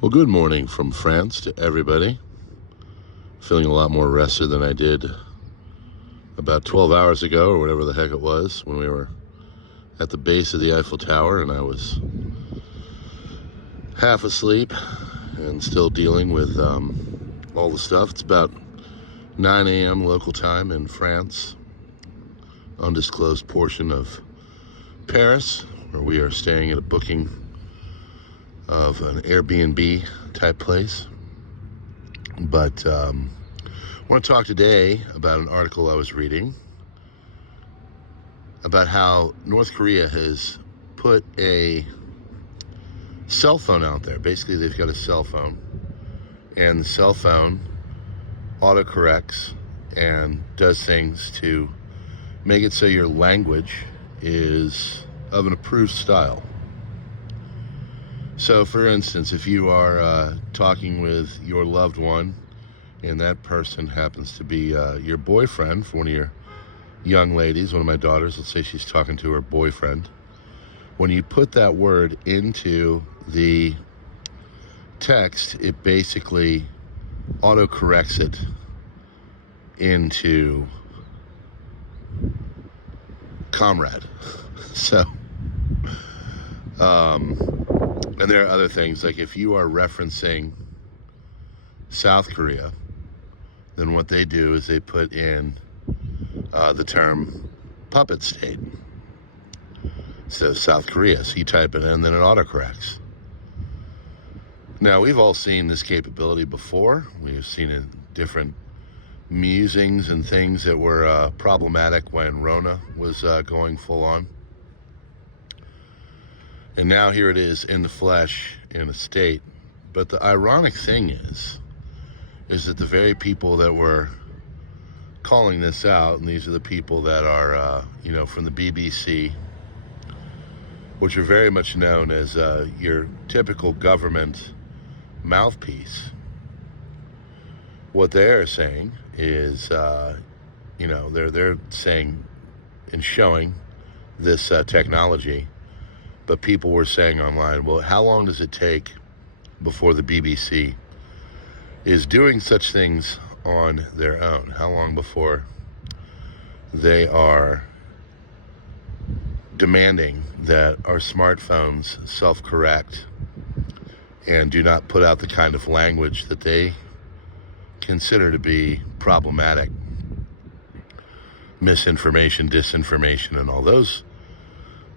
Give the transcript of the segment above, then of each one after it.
Well, good morning from France to everybody. Feeling a lot more rested than I did about 12 hours ago, or whatever the heck it was, when we were at the base of the Eiffel Tower and I was half asleep and still dealing with all the stuff. It's about 9 a.m. local time in France, undisclosed portion of Paris, where we are staying at a booking of an Airbnb type place. But I want to talk today about an article I was reading about how North Korea has put a cell phone out there. Basically, they've got a cell phone, and the cell phone autocorrects and does things to make it so your language is of an approved style. So, for instance, if you are talking with your loved one and that person happens to be your boyfriend, for one of your young ladies, one of my daughters, let's say she's talking to her boyfriend, when you put that word into the text, it basically autocorrects it into comrade. So, and there are other things, like if you are referencing South Korea, then what they do is they put in the term puppet state. So South Korea, so you type it in and then it autocorrects. Now, we've all seen this capability before. We've seen it in different musings and things that were problematic when Rona was going full on. And now here it is in the flesh, in a state. But the ironic thing is that the very people that were calling this out, and these are the people that are, from the BBC, which are very much known as your typical government mouthpiece. What they're saying is, they're saying and showing this technology. But people were saying online, well, how long does it take before the BBC is doing such things on their own? How long before they are demanding that our smartphones self-correct and do not put out the kind of language that they consider to be problematic? Misinformation, disinformation, and all those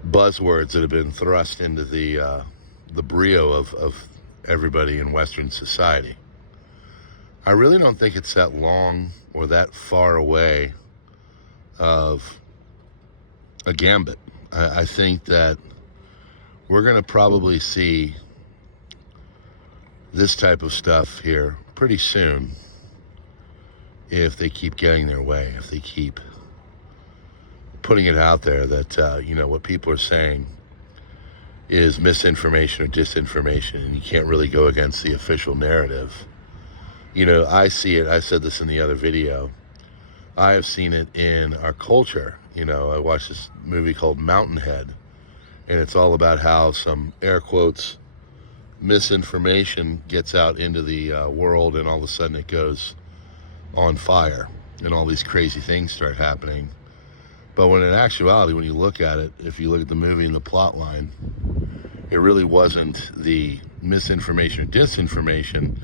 buzzwords that have been thrust into the brio of everybody in Western society. I really don't think it's that long or that far away of a gambit. I think that we're going to probably see this type of stuff here pretty soon if they keep getting their way, if they keep putting it out there that, what people are saying is misinformation or disinformation, and you can't really go against the official narrative. I see it, I said this in the other video, I have seen it in our culture. I watched this movie called Mountainhead, and it's all about how some, air quotes, misinformation gets out into the world, and all of a sudden it goes on fire, and all these crazy things start happening. But when in actuality, when you look at it, if you look at the movie and the plot line, it really wasn't the misinformation or disinformation.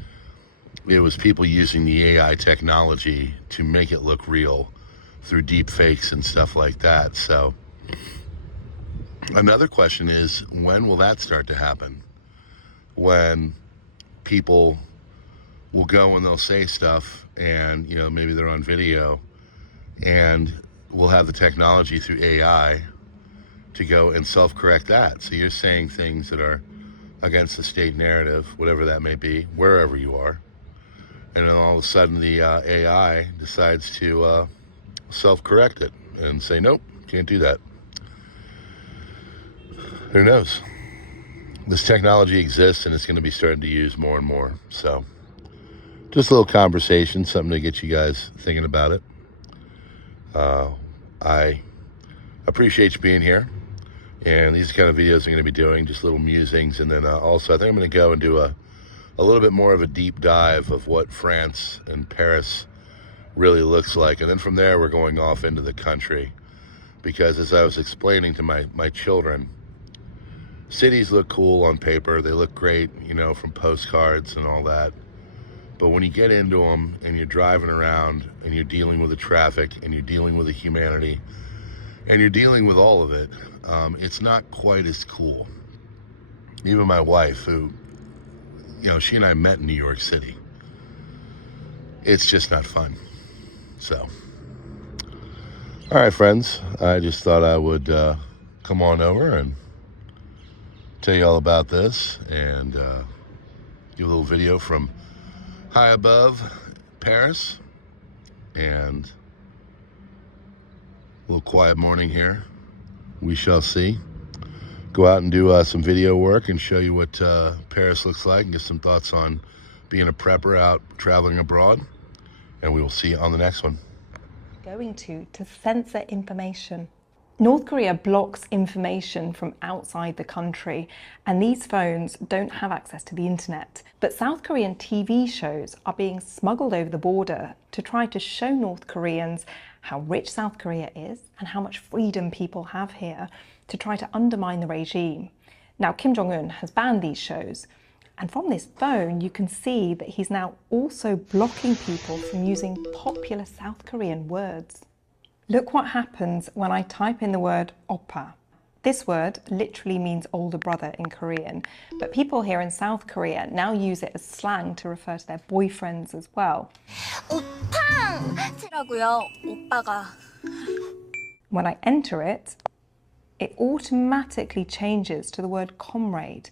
It was people using the AI technology to make it look real through deep fakes and stuff like that. So another question is, when will that start to happen? When people will go and they'll say stuff and, maybe they're on video, and we'll have the technology through AI to go and self-correct that. So you're saying things that are against the state narrative, whatever that may be, wherever you are. And then all of a sudden the AI decides to self-correct it and say, nope, can't do that. Who knows? This technology exists, and it's going to be starting to use more and more. So just a little conversation, something to get you guys thinking about it. I appreciate you being here, and these are the kind of videos I'm going to be doing, just little musings. And then also I think I'm going to go and do a a little bit more of a deep dive of what France and Paris really looks like. And then from there, we're going off into the country, because as I was explaining to my children, cities look cool on paper. They look great, you know, from postcards and all that. But when you get into them and you're driving around and you're dealing with the traffic and you're dealing with the humanity and you're dealing with all of it, it's not quite as cool. Even my wife, who, you know, she and I met in New York City. It's just not fun. So, all right, friends, I just thought I would come on over and tell you all about this and do a little video from high above Paris, and a little quiet morning here. We shall see. Go out and do some video work and show you what Paris looks like and get some thoughts on being a prepper out traveling abroad. And we will see you on the next one. Going to censor information. North Korea blocks information from outside the country, and these phones don't have access to the internet. But South Korean TV shows are being smuggled over the border to try to show North Koreans how rich South Korea is and how much freedom people have here, to try to undermine the regime. Now, Kim Jong-un has banned these shows, and from this phone you can see that he's now also blocking people from using popular South Korean words. Look what happens when I type in the word oppa. This word literally means older brother in Korean, but people here in South Korea now use it as slang to refer to their boyfriends as well. 오빠가. When I enter it, it automatically changes to the word comrade,